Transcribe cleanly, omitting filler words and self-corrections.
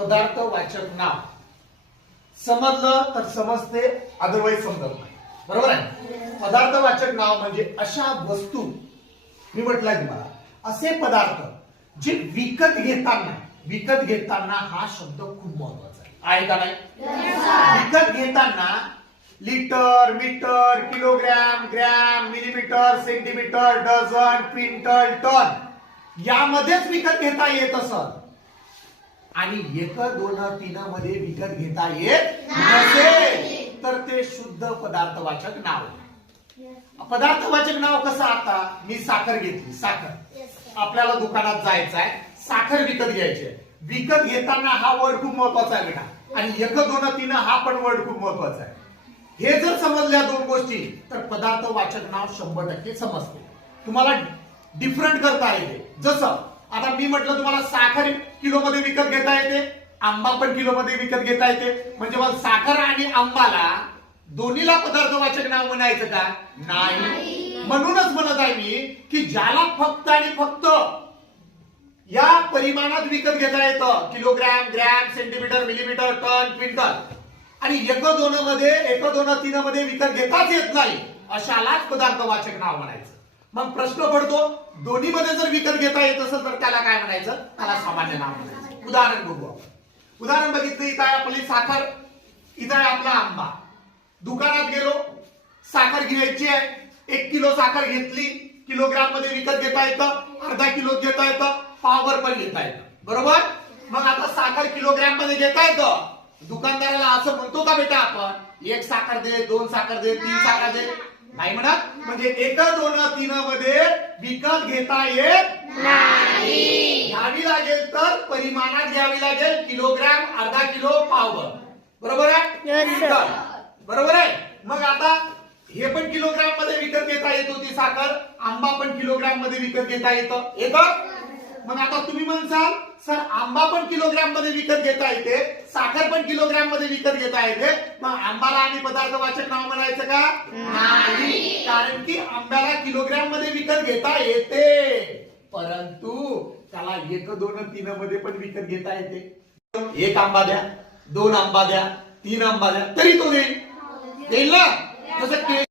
पदार्थवाचक नाव समजलं तर समजते, अदरवाईज समजत नाही. बरोबर आहे. पदार्थवाचक नाव म्हणजे अशा वस्तू, मी म्हटलंय तुम्हाला, असे पदार्थ जे विकत घेताना हा शब्द खूप महत्वाचा आहे का नाही? विकत घेताना litre, metre, kilogram, gram, millimetre, centimetre, dozen, quintal, tonne यामध्येच विकत घेता येत असत आणि 1, 2, 3 मध्ये विकत घेता येत नसेल तर ते शुद्ध पदार्थवाचक नाव. पदार्थवाचक नाव कसं? आता मी साखर घेतली, साखर आपल्याला दुकानात जायचं आहे, साखर विकत घ्यायची आहे. विकत घेताना हा वर्ड खूप महत्वाचा आहे बेटा, आणि 1, 2, 3 हा पण वर्ड खूप महत्वाचा आहे. हे जर समजल्या दोन गोष्टी तर पदार्थवाचक नाव 100% समजते. तुम्हाला डिफरंट करता येते. जसं आता मी म्हटलं तुम्हाला साखर किलो मध्ये विकत घेता येते, आंबा पण किलो मध्ये विकत घेता येते, म्हणजे मला साखर आणि आंबाला दोन्हीला पदार्थवाचक नाव म्हणायचं का? नाही. म्हणूनच म्हणत आहे मी की ज्याला फक्त आणि फक्त या परिमाणात विकत घेता येतं, kilogram, gram, centimetre, millimetre, tonne, quintal, आणि 1, 2 मध्ये 1, 2, 3 मध्ये विकत घेताच येत नाही, अशालाच पदार्थवाचक नाव म्हणायचं. मग प्रश्न पडतो, दोन्ही मध्ये जर विकत घेता येत असेल तर त्याला काय म्हणायचं? त्याला सामान्य नाव म्हणायचं. उदाहरण बघू आपण. उदाहरण बघितलं, इथं आहे आपली साखर, इथं आहे आपला आंबा. दुकानात गेलो, साखर घ्यायची आहे, 1 किलो साखर घेतली, किलोग्राम मध्ये विकत घेता येतं, अर्धा किलो घेता येतं, पावभर पण घेता येतं. बरोबर. मग आता साखर किलोग्राम मध्ये घेता येतं, दुकानदाराला असं म्हणतो का बेटा आपण 1 साखर दे, 2 साखर दे, 3 साखर दे? नाही म्हणत. म्हणजे 1, 2, 3 मध्ये विकत घेता येत नाही. घ्यावी लागेल तर परिमाणात घ्यावी लागेल, किलोग्राम, अर्धा किलो, पावभर. बरोबर आहे? बरोबर आहे. मग आता हे पण किलोग्राम मध्ये विकत घेता येत होती साखर, आंबा पण किलोग्राम मध्ये विकत घेता येतं. मग आता तुम्ही म्हणसाल सर आंबा पण किलोग्राम मध्ये विकत घेता येते, साखर पण किलोग्राम मध्ये विकत घेता येते, मग आंबाला आम्ही पदार्थवाचक नाव म्हणायचं का? नाही. कारण की आंब्याला किलोग्राम मध्ये विकत घेता येते, परंतु त्याला 1, 2, 3 मध्ये पण विकत घेता येते. 1 आंबा द्या, 2 आंबा द्या, 3 आंबा द्या, तरी तो देईल ना. तसं